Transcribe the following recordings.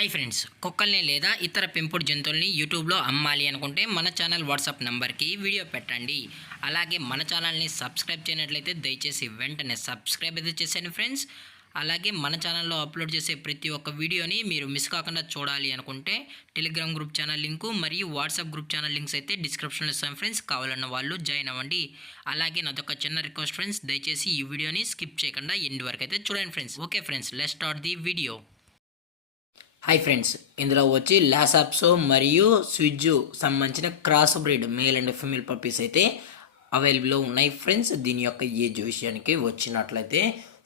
Hi friends, కుక్కల్ని లేదా ఇతర పెంపుడు జంతువుల్ని యూట్యూబ్లో అమ్మాలి అనుకుంటే మన ఛానల్ వాట్సాప్ నెంబర్కి వీడియో పెట్టండి. అలాగే మన ఛానల్ని సబ్స్క్రైబ్ చేయనట్లయితే దయచేసి వెంటనే సబ్స్క్రైబ్ అయితే చేసేయండి ఫ్రెండ్స్. అలాగే మన ఛానల్లో అప్లోడ్ చేసే ప్రతి ఒక్క వీడియోని మీరు మిస్ కాకుండా చూడాలి అనుకుంటే టెలిగ్రామ్ గ్రూప్ ఛానల్ లింకు మరియు వాట్సాప్ గ్రూప్ ఛానల్ లింక్స్ అయితే డిస్క్రిప్షన్లో ఇస్తాం ఫ్రెండ్స్. కావాలన్న వాళ్ళు జాయిన్ అవ్వండి. అలాగే నాదొక చిన్న రిక్వెస్ట్ ఫ్రెండ్స్, దయచేసి ఈ వీడియోని స్కిప్ చేయకుండా ఎండ్ వరకు అయితే చూడండి friends. Okay friends, let's start the video. Hi friends, ఇందులో వచ్చి లాసాప్సో మరియు స్విజ్జు సంబంధించిన cross breed male and female puppies అయితే అవైలబుల్లో ఉన్నాయి ఫ్రెండ్స్. దీని యొక్క ఏజ్ విషయానికి వచ్చినట్లయితే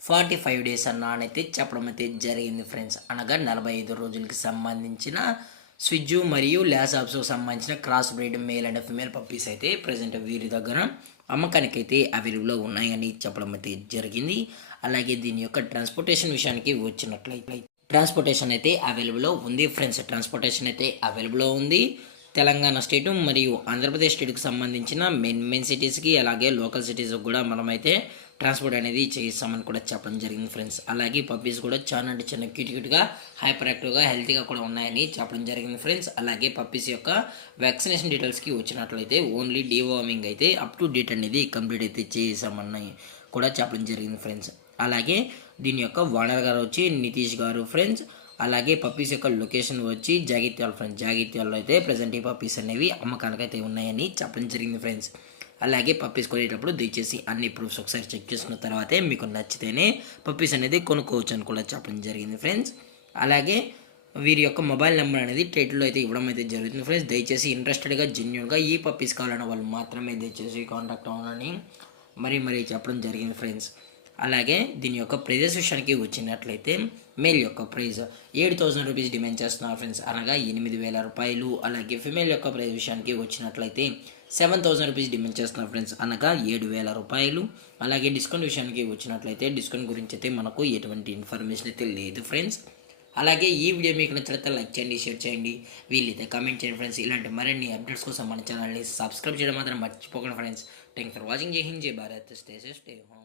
45 డేస్ అన్నైతే చెప్పడం అయితే జరిగింది ఫ్రెండ్స్. అనగా 45 రోజులకి సంబంధించిన స్విజ్జు మరియు లాసాప్సో సంబంధించిన cross breed male and female puppies అయితే ప్రజెంట్ వీరి దగ్గర అమ్మకానికి అయితే అవైలబుల్లో ఉన్నాయని చెప్పడం అయితే జరిగింది. అలాగే దీని యొక్క ట్రాన్స్పోర్టేషన్ విషయానికి వచ్చినట్లయితే ట్రాన్స్పోర్టేషన్ అయితే అవైలబుల్లో ఉంది ఫ్రెండ్స్. ట్రాన్స్పోర్టేషన్ అయితే అవైలబుల్లో ఉంది. తెలంగాణ స్టేటు మరియు ఆంధ్రప్రదేశ్ స్టేట్కి సంబంధించిన మెయిన్ సిటీస్కి అలాగే లోకల్ సిటీస్కి కూడా మనమైతే ట్రాన్స్పోర్ట్ అనేది చేయిస్తామని కూడా చెప్పడం జరిగింది ఫ్రెండ్స్. అలాగే పప్పీస్ కూడా చాలా అంటే చాలా క్యూట్గా హైపర్ యాక్టివ్గా హెల్తీగా కూడా ఉన్నాయని చెప్పడం జరిగింది ఫ్రెండ్స్. అలాగే పప్పీస్ యొక్క వ్యాక్సినేషన్ డీటెయిల్స్కి వచ్చినట్లయితే ఓన్లీ డీవార్మింగ్ అయితే అప్ టు డేట్ అనేది కంప్లీట్ అయితే చేసామని కూడా చెప్పడం జరిగింది ఫ్రెండ్స్. అలాగే దీని యొక్క ఓనర్ గారు వచ్చి నితీష్ గారు ఫ్రెండ్స్. అలాగే పప్పీస్ యొక్క లొకేషన్ వచ్చి జాగిత్యాల ఫ్రెండ్స్. జాగిత్యాలలో అయితే ప్రజెంట్ ఈ పప్పీస్ అనేవి అమ్మకానికి అయితే ఉన్నాయని చెప్పడం జరిగింది ఫ్రెండ్స్. అలాగే పప్పీస్ కొనేటప్పుడు దయచేసి అన్ని ప్రూఫ్స్ ఒకసారి చెక్ చేసుకున్న తర్వాతే మీకు నచ్చితేనే పప్పీస్ అనేది కొనుక్కోవచ్చు అని కూడా చెప్పడం జరిగింది ఫ్రెండ్స్. అలాగే వీరి యొక్క మొబైల్ నెంబర్ అనేది టైటిల్లో అయితే ఇవ్వడం అయితే జరుగుతుంది ఫ్రెండ్స్. దయచేసి ఇంట్రెస్టెడ్గా జెన్యున్గా ఈ పప్పీస్ కావాలన్న వాళ్ళు మాత్రమే దయచేసి కాంటాక్ట్ అవ్వాలని మరీ చెప్పడం జరిగింది ఫ్రెండ్స్. అలాగే దీని యొక్క ప్రైజెస్ విషయానికి వచ్చినట్లయితే మేల్ యొక్క ప్రైజ్ 7,000 రూపీస్ డిమాండ్ చేస్తున్నారు ఫ్రెండ్స్, అనగా 8,000 రూపాయలు. అలాగే ఫిమేల్ యొక్క ప్రైజ్ విషయానికి వచ్చినట్లయితే 7,000 రూపీస్ డిమాండ్ చేస్తున్నారు ఫ్రెండ్స్, అనగా 7,000 రూపాయలు. అలాగే డిస్కౌంట్ విషయానికి వచ్చినట్లయితే డిస్కౌంట్ గురించి అయితే మనకు ఎటువంటి ఇన్ఫర్మేషన్ అయితే లేదు ఫ్రెండ్స్. అలాగే ఈ వీడియో మీకు నచ్చినట్లయితే లైక్ చేయండి, షేర్ చేయండి, వీలైతే కామెంట్ చేయండి ఫ్రెండ్స్. ఇలాంటి మరిన్ని అప్డేట్స్ కోసం మన ఛానల్ని సబ్స్క్రైబ్ చేయడం మాత్రం మర్చిపోకండి ఫ్రెండ్స్. Thank for watching. జై హింద్, జై Bharat, stay safe, stay home.